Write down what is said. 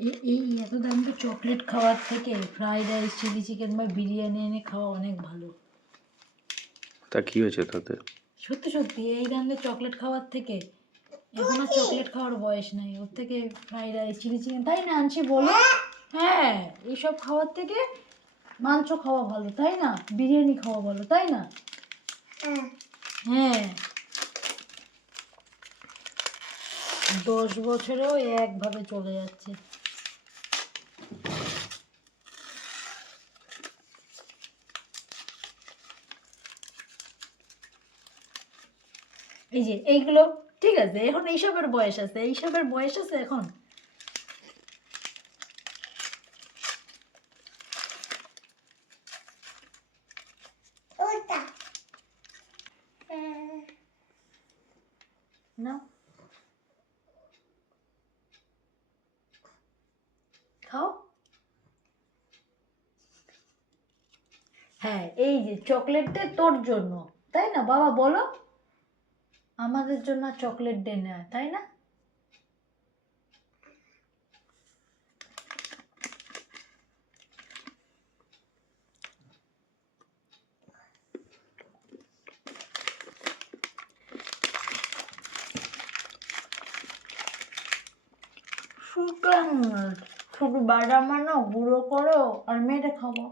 এই এত দামটা চকলেট খাওয়ার থেকে ফ্রাইড রাইস, চিলি চিকেন বা বিরিয়ানি এনে খাওয়া অনেক ভালো। তা কি হয়েছে তাতে? সত্যি সত্যি এই দামে চকলেট খাওয়ার থেকে, এখন আর চকলেট খাওয়ার বয়স নাই, ওর থেকে ফ্রাইড রাইস, চিলি চিকেন, তাই না আনছি বলো? হ্যাঁ, এইসব খাওয়ার থেকে মাংস খাওয়া ভালো, তাই না? বিরিয়ানি খাওয়া ভালো, তাই না? হ্যাঁ, 10 বছরেও একভাবে চলে যাচ্ছে। এই যে এইগুলো ঠিক আছে, এখন এইসবের বয়স আছে, এইসবের বয়স আছে এখন। না খাও। হ্যাঁ, এই যে চকলেট ডে তোর জন্য, তাই না বাবা বলো? আমাদের জন্য চকলেট ডে নেয়, তাই না? শুধু বাদাম আনো, গুঁড়ো করো আর মেরে খাবো।